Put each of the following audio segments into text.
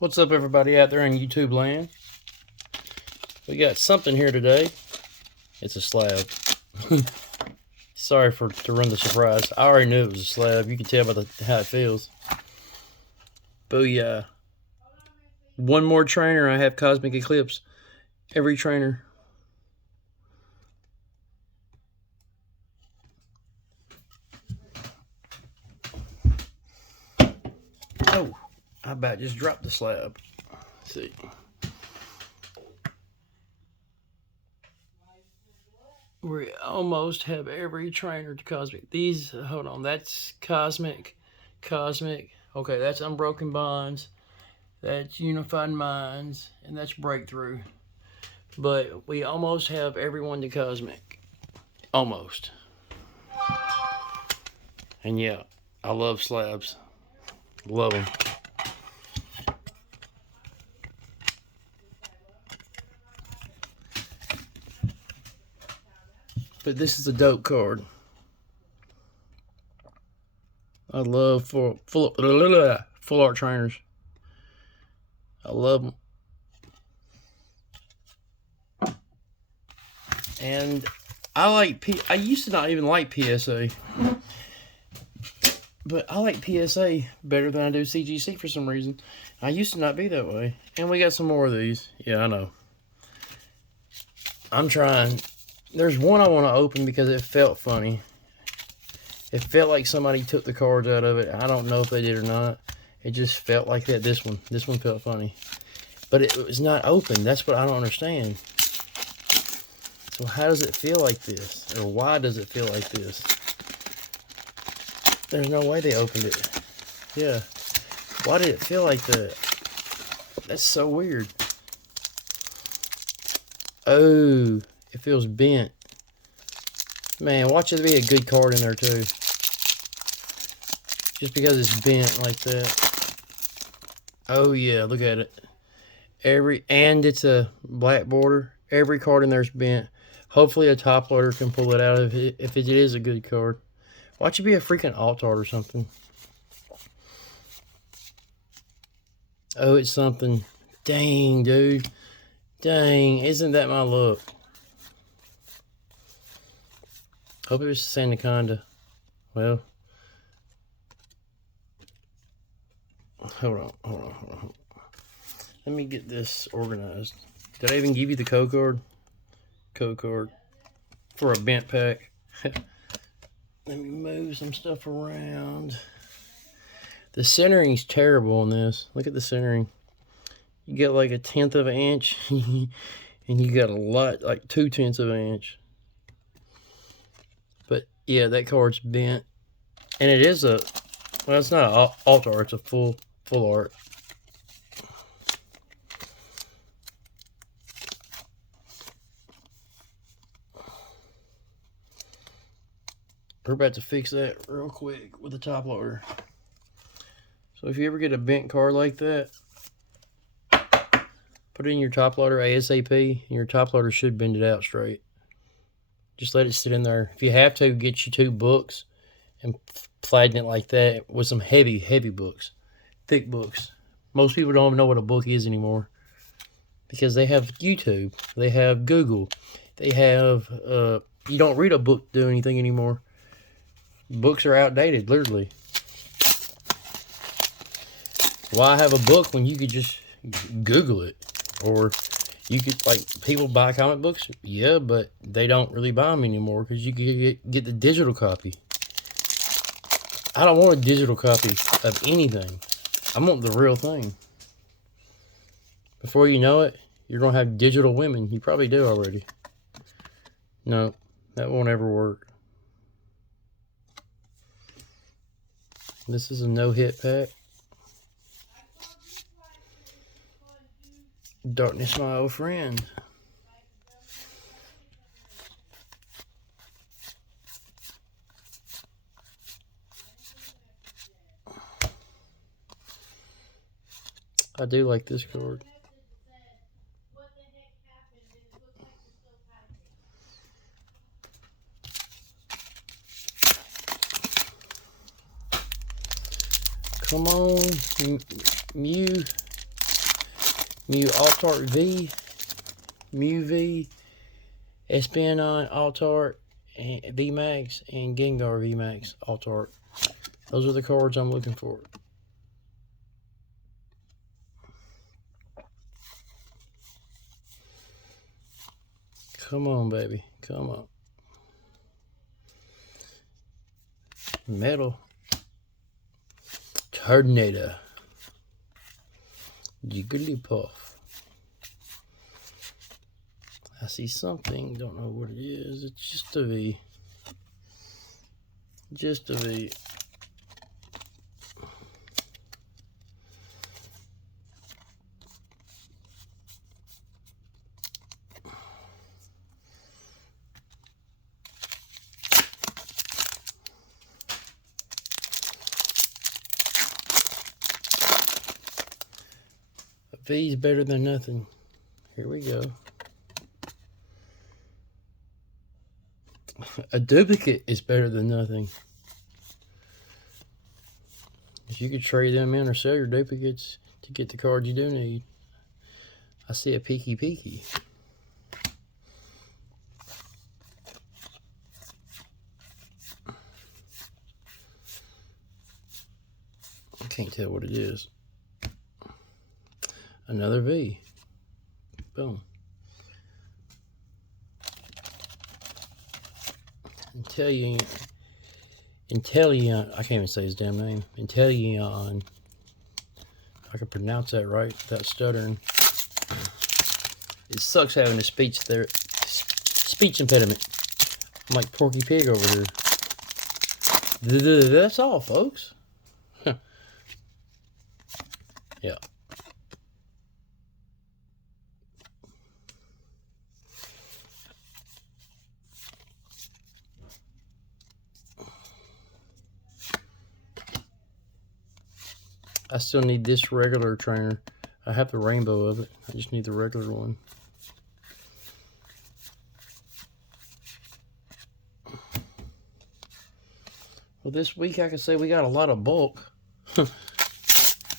What's up, everybody out there in YouTube land? We got something here today. It's a slab. Sorry to run the surprise. I already knew it was a slab. You can tell by how it feels. Booyah. One more trainer. I have Cosmic Eclipse. Every trainer. Oh, I about just dropped the slab. Let's see. We almost have every trainer to Cosmic. These, hold on, that's Cosmic. Okay, that's Unbroken Bonds. That's Unified Minds. And that's Breakthrough. But we almost have everyone to Cosmic. Almost. And yeah, I love slabs. Love them. But this is a dope card. I love full art trainers. I love them. And I used to not even like PSA. But I like PSA better than I do CGC for some reason. I used to not be that way. And we got some more of these. Yeah, I know. I'm trying. There's one I want to open because it felt funny. It felt like somebody took the cards out of it. I don't know if they did or not. It just felt like that. This one felt funny. But it was not open. That's what I don't understand. So how does it feel like this? Or why does it feel like this? There's no way they opened it. Yeah. Why did it feel like that? That's so weird. Oh, it feels bent. Man, watch it be a good card in there too. Just because it's bent like that. Oh yeah, look at it. And it's a black border. Every card in there's bent. Hopefully a top loader can pull it out if it is a good card. Watch it be a freaking alt art or something. Oh, it's something. Dang, dude. Dang, isn't that my look? Hope it was Sandaconda. Well, hold on. Let me get this organized. Did I even give you the code card? Code card for a bent pack. Let me move some stuff around. The centering's terrible on this. Look at the centering. You get like 1/10 of an inch, and you got a lot, like 2/10 of an inch. But yeah, that card's bent, and it is a, well, it's not an alt art. It's a full art. We're about to fix that real quick with the top loader. So if you ever get a bent card like that, put it in your top loader ASAP, and your top loader should bend it out straight. Just let it sit in there. If you have to, get you 2 books and flatten it like that with some heavy books, thick books. Most people don't even know what a book is anymore because they have YouTube, they have Google, they have, you don't read a book to do anything anymore. Books are outdated, literally. Why have a book when you could just Google it? Or you could, like, people buy comic books, yeah, but they don't really buy them anymore because you could get the digital copy. I don't want a digital copy of anything. I want the real thing. Before you know it, you're going to have digital women. You probably do already. No, that won't ever work. This is a no-hit pack. Darkness, my old friend. I do like this card. Come on, Mew. Mew Altart V, Mew V, Espeon Altart, and VMAX, and Gengar VMAX Altart. Those are the cards I'm looking for. Come on, baby. Come on. Metal. Tornado. Jigglypuff. I see something. Don't know what it is. It's just a V. Just a V. V's better than nothing. Here we go. A duplicate is better than nothing. If you could trade them in or sell your duplicates to get the cards you do need. I see a Peaky. I can't tell what it is. Another V. Boom. Inteleon, I can't even say his damn name. Inteleon. If I can pronounce that right without stuttering. It sucks having a speech impediment. I'm like Porky Pig over here. That's all, folks. Yeah. I still need this regular trainer. I have the rainbow of it. I just need the regular one. Well, this week I can say we got a lot of bulk. I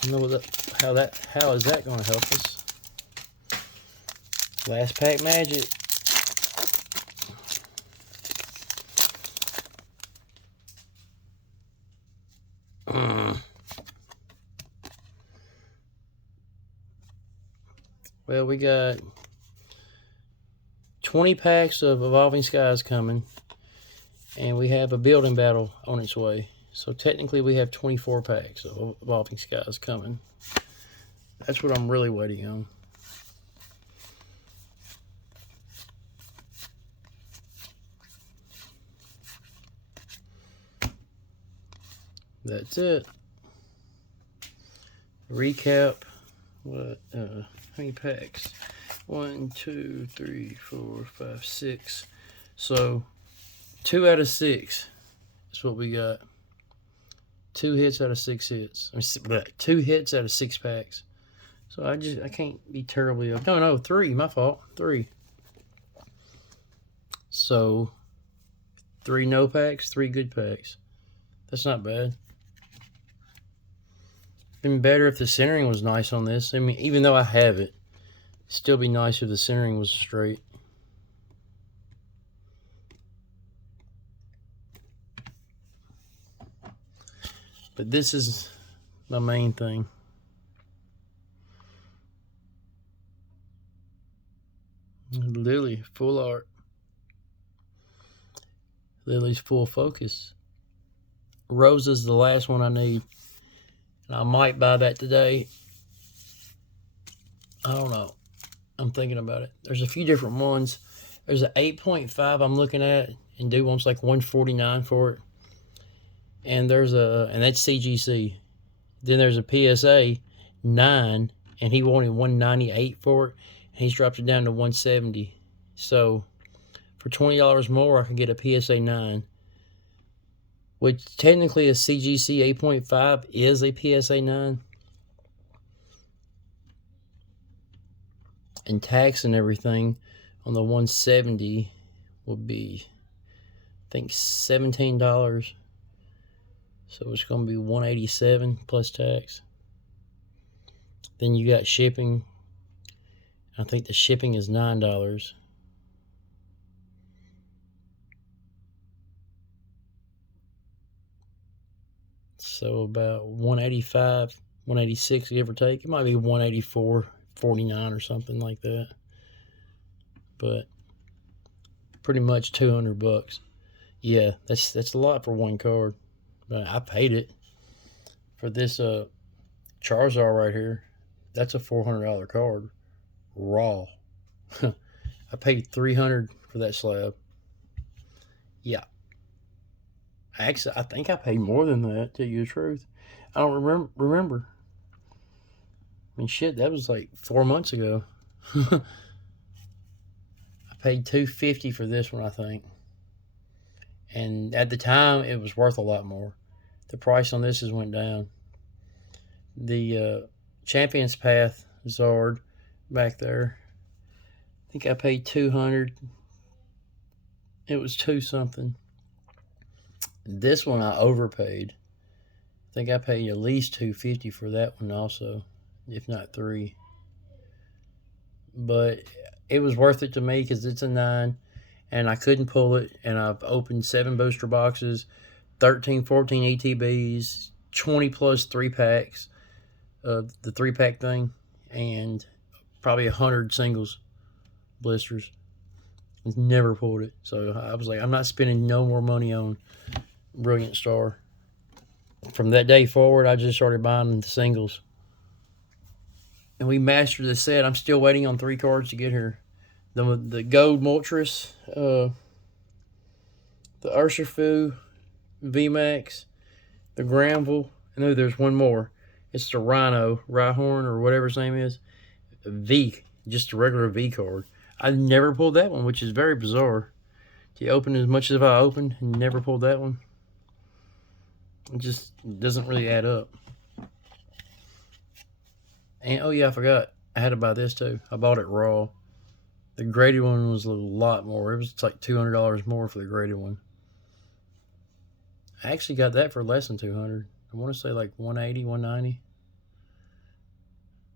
don't know how is that going to help us? Last pack magic. Well, we got 20 packs of Evolving Skies coming, and we have a building battle on its way. So technically we have 24 packs of Evolving Skies coming. That's what I'm really waiting on. That's it. Recap. What? How many packs? 1, 2, 3, 4, 5, 6. So 2 out of 6 is what we got. 2 hits out of 6 hits. I mean, 2 hits out of 6 packs. So I can't be terribly up. No, 3. My fault. 3. So 3 no packs, 3 good packs. That's not bad. Been better if the centering was nice on this. I mean, even though I have it, it'd still be nice if the centering was straight. But this is my main thing. Lily, full art. Lily's full focus. Rosa's the last one I need. And I might buy that today. I don't know. I'm thinking about it. There's a few different ones. There's an 8.5 I'm looking at, and dude wants like $149 for it. And there's and that's CGC. Then there's a PSA 9, and he wanted $198 for it, and he's dropped it down to $170. So for $20 more, I can get a PSA 9. Which technically a CGC 8.5 is a PSA 9. And tax and everything on the 170 would be, I think, $17. So it's going to be $187 plus tax. Then you got shipping, I think the shipping is $9. So about 185, 186, give or take. It might be 184.49 or something like that. But pretty much $200. Yeah, that's a lot for one card. But I paid it for this Charizard right here. That's a $400 card, raw. I paid $300 for that slab. Yeah, actually, I think I paid more than that. To tell you the truth, I don't remember. I mean, shit, that was like 4 months ago. I paid $250 for this one, I think. And at the time, it was worth a lot more. The price on this has went down. The Champions Path Zard back there, I think I paid $200. It was two something. This one I overpaid. I think I paid at least $250 for that one also, if not $3. But it was worth it to me because it's a 9, and I couldn't pull it. And I've opened 7 booster boxes, 13, 14 ETBs, 20 plus 3-packs of the 3-pack thing, and probably 100 singles blisters. Never pulled it. So I was like, I'm not spending no more money on Brilliant Star. From that day forward, I just started buying the singles. And we mastered the set. I'm still waiting on 3 cards to get here. The Gold Moltres, the Urshifu VMAX, the Granville, and then there's one more. It's the Rhyhorn, or whatever his name is. V, just a regular V card. I never pulled that one, which is very bizarre. To open as much as I opened and never pulled that one. It just doesn't really add up. And oh yeah, I forgot. I had to buy this too. I bought it raw. The graded one was a lot more. It was like $200 more for the graded one. I actually got that for less than $200. I want to say like $180, $190.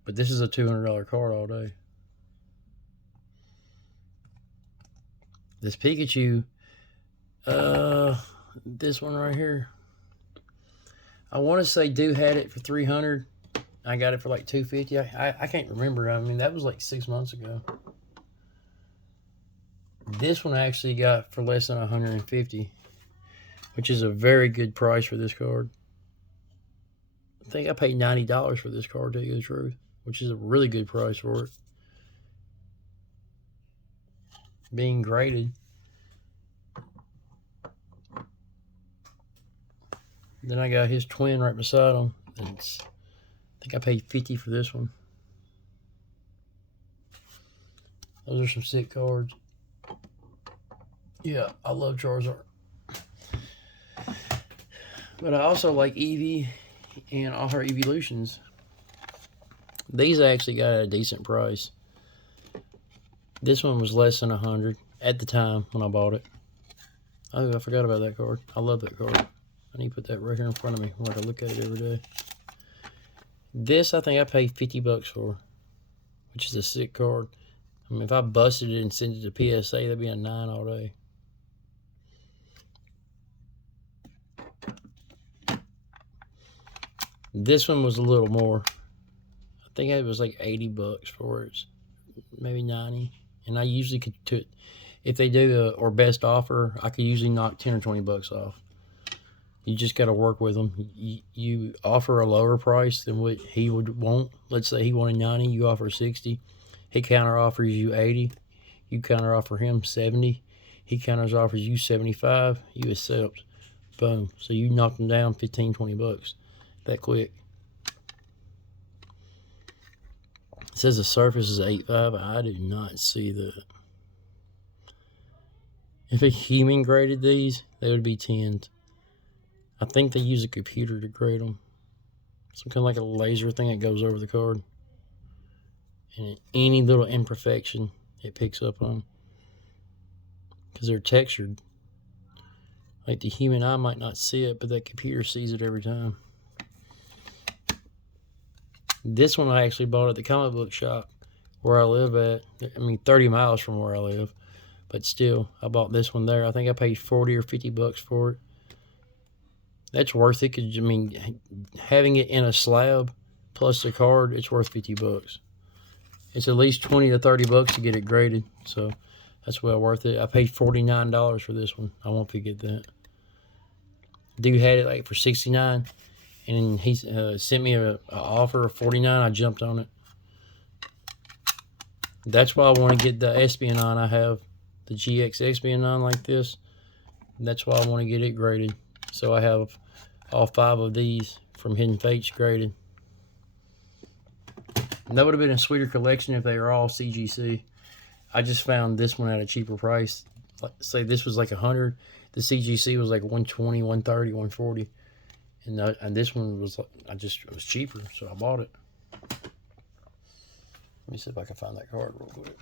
But this is a $200 card all day. This Pikachu, this one right here, I want to say Dude had it for $300. I got it for like $250. I can't remember. I mean, that was like 6 months ago. This one I actually got for less than $150, which is a very good price for this card. I think I paid $90 for this card, to tell you the truth, which is a really good price for it. Being graded. Then I got his twin right beside him. I think I paid $50 for this one. Those are some sick cards. Yeah, I love Charizard. But I also like Eevee and all her evolutions. These I actually got at a decent price. This one was less than $100 at the time when I bought it. Oh, I forgot about that card. I love that card. I need to put that right here in front of me where I look at it every day. This I think I paid $50 for, which is a sick card. I mean, if I busted it and sent it to PSA, that'd be a 9 all day. This one was a little more. I think it was like $80 for it, maybe 90. And I usually could, if they do or best offer, I could usually knock 10 or 20 bucks off. You just got to work with them. You offer a lower price than what he would want. Let's say he wanted 90, you offer 60. He counter offers you 80. You counter offer him 70. He counters offers you 75. You accept. Boom. So you knock them down 15, 20 bucks that quick. It says the surface is 8.5. I do not see that. If a human graded these, they would be 10s. I think they use a computer to grade them. Some kind of like a laser thing that goes over the card. And any little imperfection, it picks up on. Because they're textured. Like the human eye might not see it, but that computer sees it every time. This one I actually bought at the comic book shop where I live at. I mean, 30 miles from where I live. But still, I bought this one there. I think I paid 40 or 50 bucks for it. That's worth it, because, I mean, having it in a slab plus the card, it's worth 50 bucks. It's at least 20 to 30 bucks to get it graded, so that's well worth it. I paid $49 for this one. I won't forget that. Dude had it like for $69, and he sent me a offer of $49. I jumped on it. That's why I want to get the Espeon. I have the GX Espeon like this. That's why I want to get it graded. So I have all 5 of these from Hidden Fates graded. And that would have been a sweeter collection if they were all CGC. I just found this one at a cheaper price. Like, say this was like 100. The CGC was like 120, 130, 140. And this one was like, it was cheaper, so I bought it. Let me see if I can find that card real quick.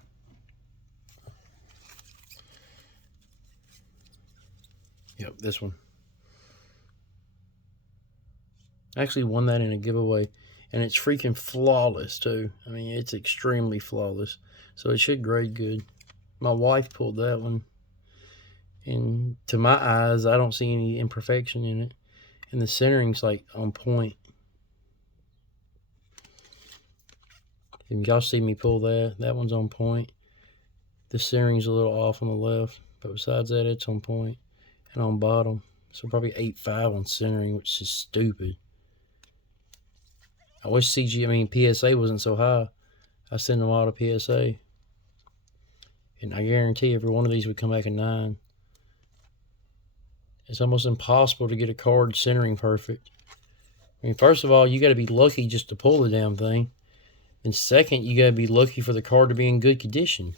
Yep, this one. I actually won that in a giveaway, and it's freaking flawless too. I mean, it's extremely flawless, so it should grade good. My wife pulled that one, and to my eyes, I don't see any imperfection in it, and the centering's like on point. And y'all see me pull that one's on point. The centering's a little off on the left, but besides that, it's on point. And on bottom, so probably 8.5 on centering, which is stupid. I wish PSA wasn't so high. I send them all to PSA, and I guarantee every one of these would come back a 9. It's almost impossible to get a card centering perfect. I mean, first of all, you got to be lucky just to pull the damn thing. And second, you got to be lucky for the card to be in good condition.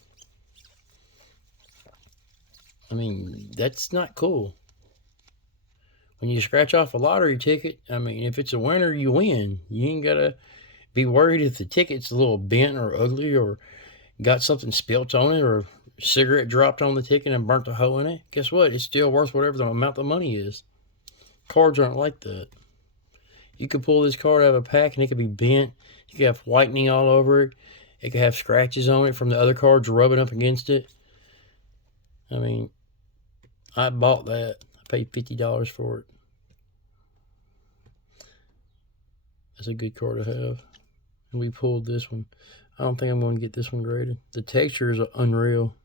I mean, that's not cool. When you scratch off a lottery ticket, I mean, if it's a winner, you win. You ain't got to be worried if the ticket's a little bent or ugly or got something spilt on it or a cigarette dropped on the ticket and burnt a hole in it. Guess what? It's still worth whatever the amount of money is. Cards aren't like that. You could pull this card out of a pack and it could be bent. You could have whitening all over it. It could have scratches on it from the other cards rubbing up against it. I mean, I bought that. I paid $50 for it. That's a good card to have. And we pulled this one. I don't think I'm going to get this one graded. The texture is unreal.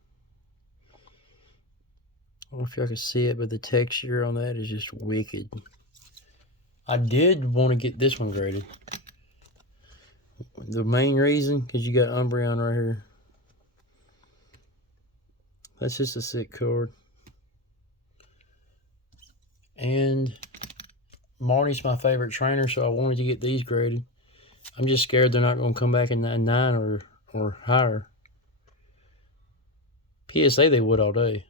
I don't know if y'all can see it, but the texture on that is just wicked. I did want to get this one graded. The main reason, because you got Umbreon right here. That's just a sick card. And Marnie's my favorite trainer, so I wanted to get these graded. I'm just scared they're not going to come back in 9 or higher. PSA they would all day.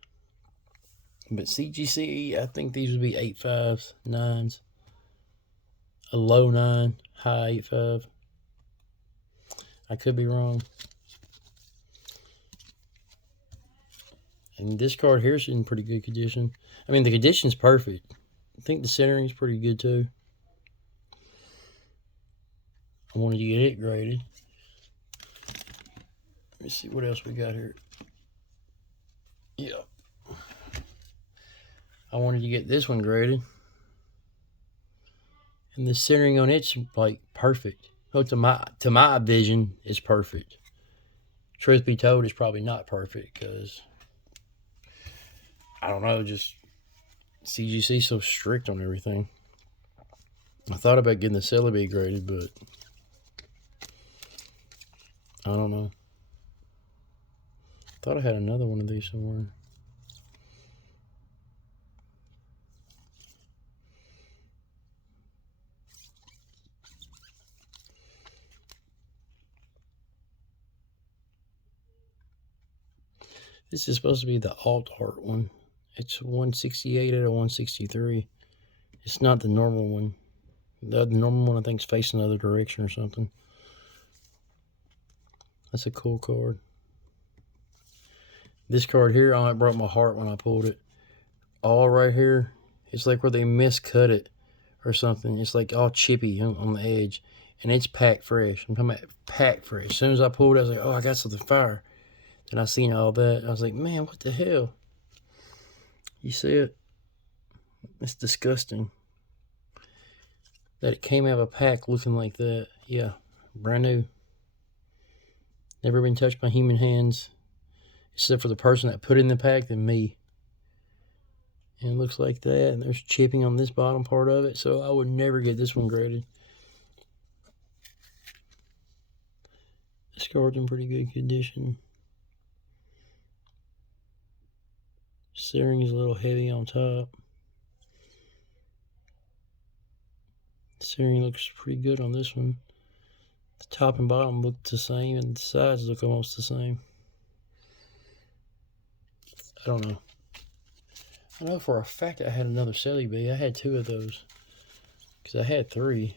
But CGC, I think these would be 8.5s, 9s. A low 9, high 8.5. I could be wrong. And this card here is in pretty good condition. I mean, the condition's perfect. I think the centering's pretty good too. I wanted to get it graded. Let me see what else we got here. Yeah. I wanted to get this one graded. And the centering on it's like perfect. Oh, to my vision, it's perfect. Truth be told, it's probably not perfect because I don't know, just CGC so strict on everything. I thought about getting the Celebi graded, but I don't know. Thought I had another one of these somewhere. This is supposed to be the alt art one. It's 168 out of 163. It's not the normal one. The normal one I think is facing the other direction or something. That's a cool card. This card here, oh, it broke my heart when I pulled it. All right here, it's like where they miscut it or something. It's like all chippy on the edge. and it's packed fresh. I'm talking about packed fresh. As soon as I pulled it, I was like, oh, I got something fire. Then I seen all that. I was like, man, what the hell? You see it? It's disgusting that it came out of a pack looking like that. Yeah, brand new. Never been touched by human hands, except for the person that put it in the pack than me. And it looks like that, and there's chipping on this bottom part of it, so I would never get this one graded. This card's in pretty good condition. Steering is a little heavy on top. Steering looks pretty good on this one. The top and bottom look the same, and the sides look almost the same. I don't know. I know for a fact I had another Celly B. I had 2 of those. Because I had 3.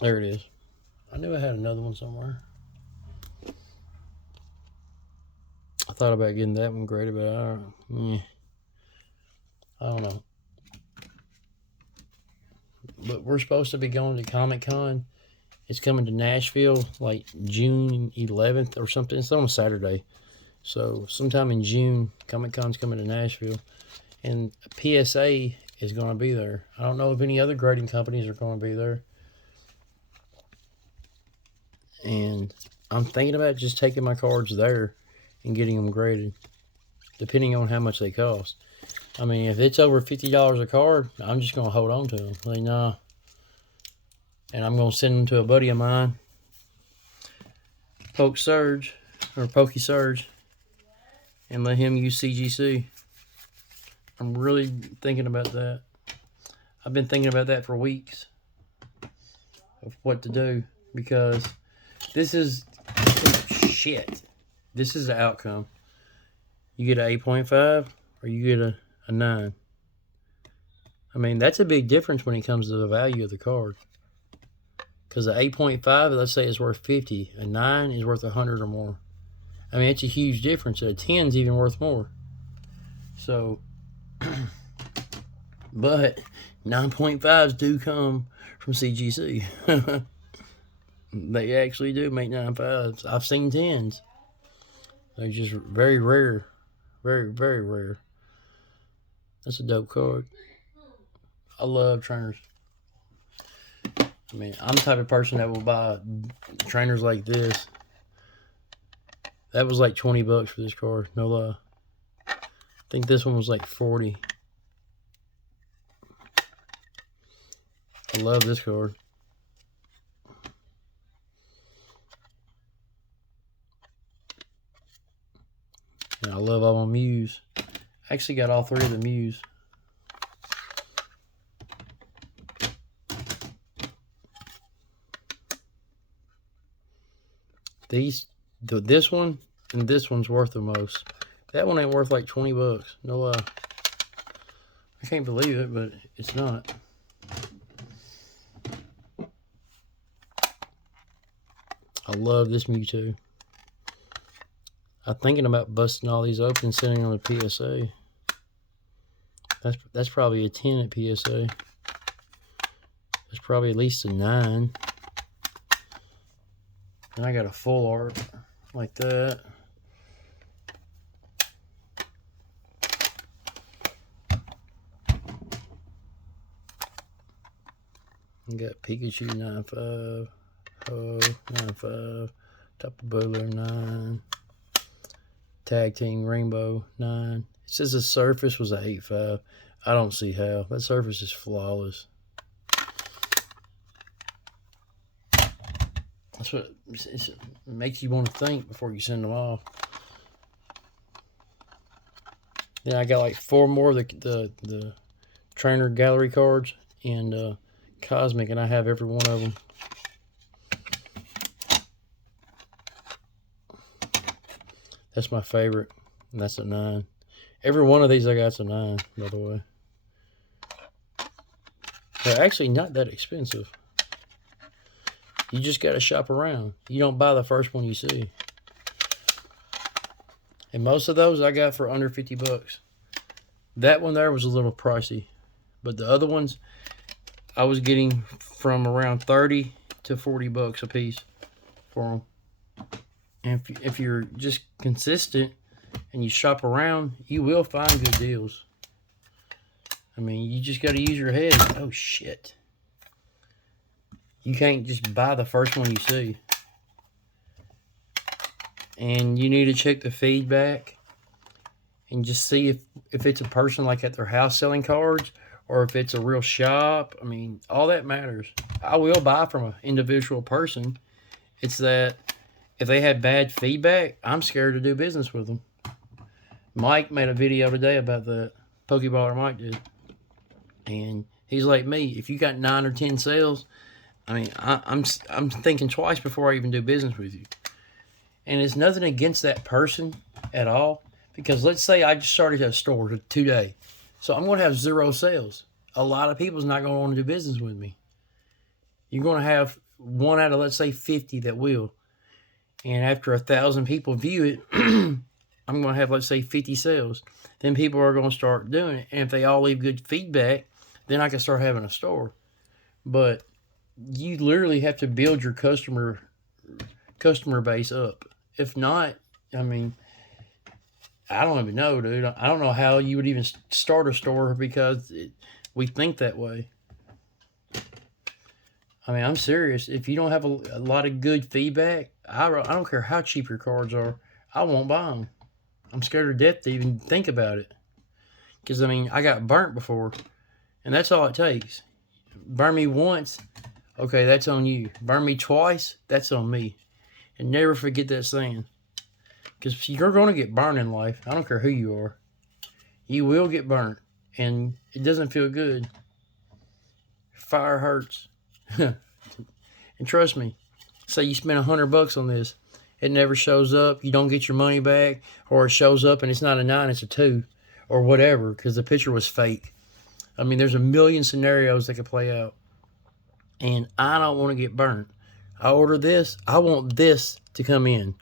There it is. I knew I had another one somewhere. I thought about getting that one graded, but I don't know. But we're supposed to be going to Comic-Con. It's coming to Nashville like June 11th or something. It's on a Saturday. So sometime in June, Comic-Con's coming to Nashville. And PSA is going to be there. I don't know if any other grading companies are going to be there. And I'm thinking about just taking my cards there and getting them graded, depending on how much they cost. I mean, if it's over $50 a card, I'm just going to hold on to them. Like, nah. And I'm going to send them to a buddy of mine, Pokey Surge, and let him use CGC. I'm really thinking about that. I've been thinking about that for weeks of what to do, because this is shit. This is the outcome. You get an 8.5 or you get a 9. I mean, that's a big difference when it comes to the value of the card. Because the 8.5, let's say, is worth 50. A 9 is worth 100 or more. I mean, it's a huge difference. A 10 is even worth more. So, but 9.5s do come from CGC. They actually do make 9.5s. I've seen 10s. They're just very rare. Very, very rare. That's a dope card. I love trainers. I mean, I'm the type of person that will buy trainers like this. That was like 20 bucks for this card, no lie. I think this one was like 40. I love this card. And I love all my Mews. I actually got all 3 of the Mews. This one and this one's worth the most. That one ain't worth like 20 bucks. No lie. I can't believe it, but it's not. I love this Mewtwo. I'm thinking about busting all these open and sending them to PSA. That's probably a 10 at PSA. That's probably at least a 9. And I got a full art like that. I got Pikachu 9.5, Ho 9.5, Tapu Bulu 9, Tag Team Rainbow 9. It says the surface was a 8.5. I don't see how. That surface is flawless. That's what it makes you want to think before you send them off. Then I got like 4 more of the trainer gallery cards and Cosmic, and I have every one of them. That's my favorite, and that's a 9. Every one of these I got's a 9, by the way. They're actually not that expensive. You just got to shop around. You don't buy the first one you see. And most of those I got for under 50 bucks. That one there was a little pricey, but the other ones I was getting from around 30 to 40 bucks a piece for them. And if you're just consistent and you shop around, you will find good deals. I mean, you just got to use your head. Oh, shit. You can't just buy the first one you see. And you need to check the feedback and just see if it's a person like at their house selling cards or if it's a real shop. I mean, all that matters. I will buy from an individual person. It's that if they had bad feedback, I'm scared to do business with them. Mike made a video today about that. Pokeballer Mike did. And he's like me. If you got 9 or 10 sales, I mean, I'm thinking twice before I even do business with you. And it's nothing against that person at all. Because let's say I just started a store today. So I'm going to have 0 sales. A lot of people's not going to want to do business with me. You're going to have 1 out of, let's say, 50 that will. And after 1,000 people view it, I'm going to have, let's say, 50 sales. Then people are going to start doing it. And if they all leave good feedback, then I can start having a store. But you literally have to build your customer base up. If not, I mean, I don't even know, dude. I don't know how you would even start a store because we think that way. I mean, I'm serious. If you don't have a lot of good feedback, I don't care how cheap your cards are, I won't buy them. I'm scared to death to even think about it. Because, I mean, I got burnt before, and that's all it takes. Burn me once, okay, that's on you. Burn me twice, that's on me. And never forget that saying. Because you're going to get burned in life. I don't care who you are. You will get burnt. And it doesn't feel good. Fire hurts. And trust me, say you spend $100 on this. It never shows up. You don't get your money back. Or it shows up and it's not a 9, it's a 2. Or whatever. Because the picture was fake. I mean, there's a million scenarios that could play out. And I don't want to get burnt. I order this. I want this to come in.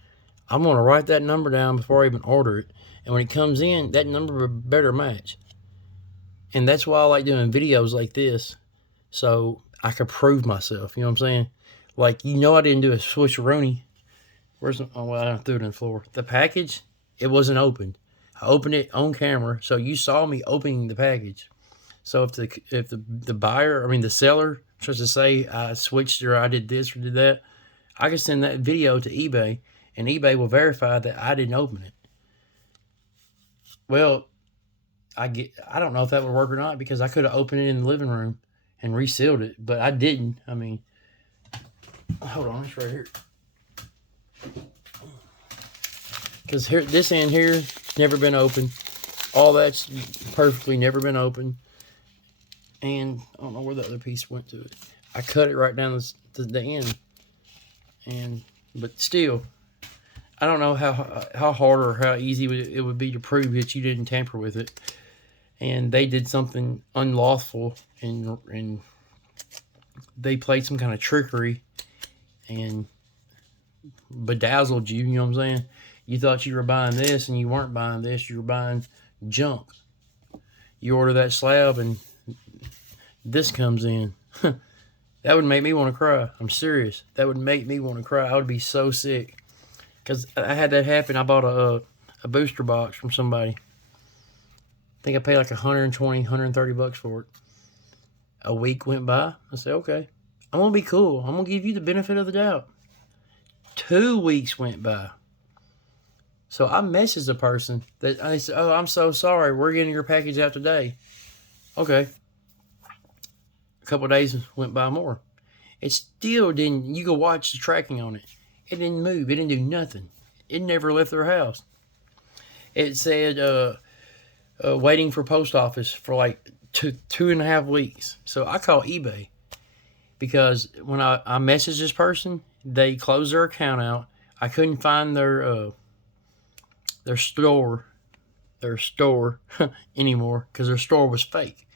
I'm going to write that number down before I even order it. And when it comes in, that number better match. And that's why I like doing videos like this. So I can prove myself. You know what I'm saying? Like, you know I didn't do a switcheroonie. Where's the... Oh, well, I threw it in the floor. The package, it wasn't opened. I opened it on camera. So you saw me opening the package. So if the buyer, I mean the seller, tries to say I switched or I did this or did that, I can send that video to eBay. And eBay will verify that I didn't open it. Well, I don't know if that would work or not because I could have opened it in the living room and resealed it, but I didn't. I mean, hold on, it's right here. Because here, this end here, never been open. All that's perfectly never been open. And I don't know where the other piece went to it. I cut it right down the end. But still, I don't know how hard or how easy it would be to prove that you didn't tamper with it. And they did something unlawful and they played some kind of trickery and bedazzled you, you know what I'm saying? You thought you were buying this and you weren't buying this, you were buying junk. You order that slab and this comes in. That would make me want to cry. I'm serious. That would make me want to cry. I would be so sick. Because I had that happen. I bought a booster box from somebody. I think I paid like $120, $130 for it. A week went by. I said, okay, I'm going to be cool. I'm going to give you the benefit of the doubt. 2 weeks went by. So I messaged the person. That I said, oh, I'm so sorry. We're getting your package out today. Okay. A couple of days went by more. It still didn't. You could watch the tracking on it. It didn't move. It didn't do nothing. It never left their house. It said waiting for post office for like 2.5 weeks. So I called eBay because when I messaged this person, they closed their account out. I couldn't find their store anymore because their store was fake.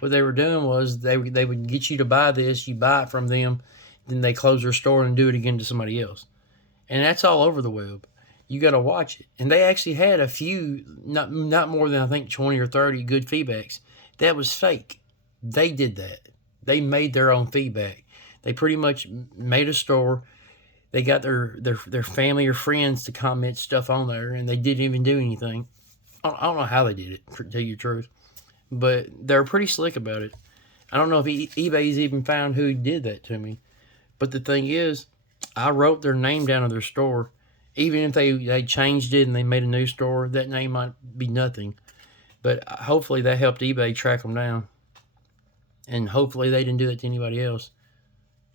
What they were doing was they would get you to buy this, you buy it from them, then they close their store and do it again to somebody else. And that's all over the web. You got to watch it. And they actually had a few, not more than I think 20 or 30 good feedbacks. That was fake. They did that. They made their own feedback. They pretty much made a store. They got their family or friends to comment stuff on there, and they didn't even do anything. I don't know how they did it, to tell you the truth. But they're pretty slick about it. I don't know if eBay's even found who did that to me. But the thing is, I wrote their name down on their store. Even if they changed it and they made a new store, that name might be nothing. But hopefully that helped eBay track them down. And hopefully they didn't do that to anybody else.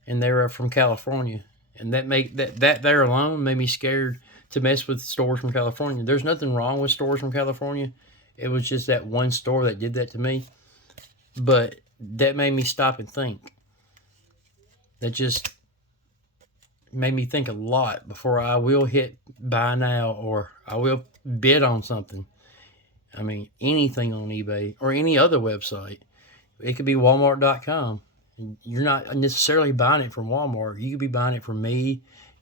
And they're from California. And that there alone made me scared to mess with stores from California. There's nothing wrong with stores from California. It was just that one store that did that to me. But that made me stop and think. That just made me think a lot before I will hit buy now or I will bid on something. I mean, anything on eBay or any other website. It could be Walmart.com. You're not necessarily buying it from Walmart. You could be buying it from me,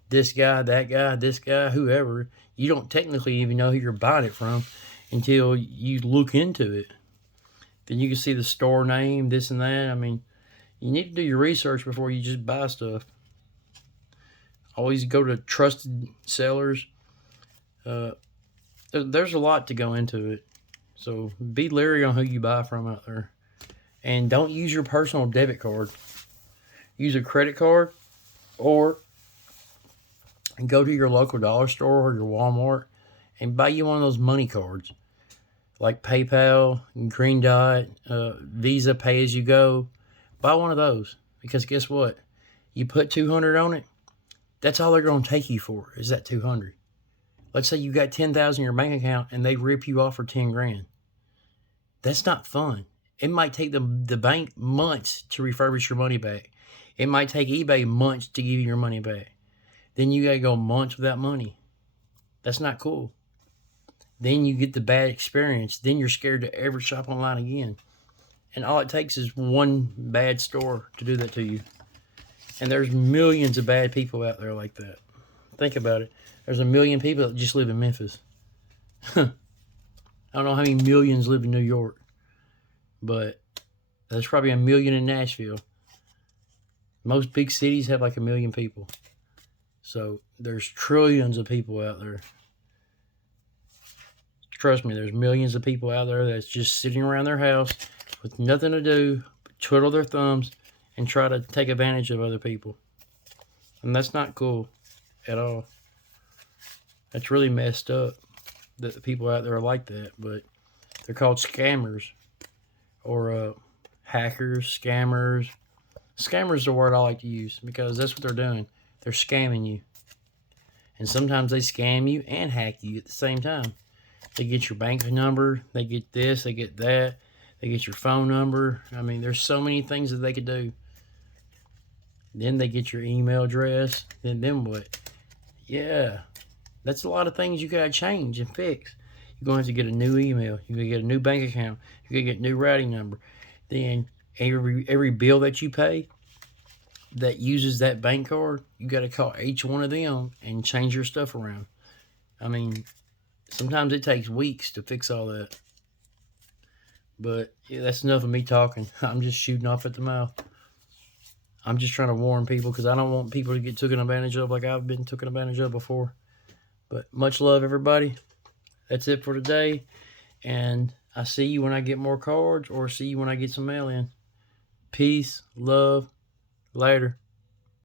this guy, that guy, this guy, whoever. You don't technically even know who you're buying it from until you look into it. Then you can see the store name, this and that. I mean, you need to do your research before you just buy stuff. Always go to trusted sellers. There's a lot to go into it. So be leery on who you buy from out there. And don't use your personal debit card. Use a credit card or go to your local dollar store or your Walmart and buy you one of those money cards. Like PayPal, Green Dot, Visa Pay As You Go. Buy one of those. Because guess what? You put $200 on it, that's all they're going to take you for, is that $200. Let's say you got $10,000 in your bank account and they rip you off for $10,000. That's not fun. It might take the bank months to refurbish your money back. It might take eBay months to give you your money back. Then you got to go months without money. That's not cool. Then you get the bad experience. Then you're scared to ever shop online again. And all it takes is one bad store to do that to you. And there's millions of bad people out there like that. Think about it. There's a million people that just live in Memphis. I don't know how many millions live in New York. But there's probably a million in Nashville. Most big cities have like 1 million people. So there's trillions of people out there. Trust me, there's millions of people out there that's just sitting around their house with nothing to do but twiddle their thumbs and try to take advantage of other people. And that's not cool at all. That's really messed up that the people out there are like that. But they're called scammers. Or hackers, scammers. Scammers is the word I like to use because that's what they're doing. They're scamming you. And sometimes they scam you and hack you at the same time. They get your bank number. They get this. They get that. They get your phone number. I mean, there's so many things that they could do. Then they get your email address. Then what? Yeah. That's a lot of things you got to change and fix. You're going to have to get a new email. You're going to get a new bank account. You're going to get a new routing number. Then every bill that you pay that uses that bank card, you got to call each one of them and change your stuff around. I mean, sometimes it takes weeks to fix all that. But yeah, that's enough of me talking. I'm just shooting off at the mouth. I'm just trying to warn people because I don't want people to get taken advantage of like I've been taken advantage of before. But much love, everybody. That's it for today. And I see you when I get more cards or see you when I get some mail in. Peace, love, later.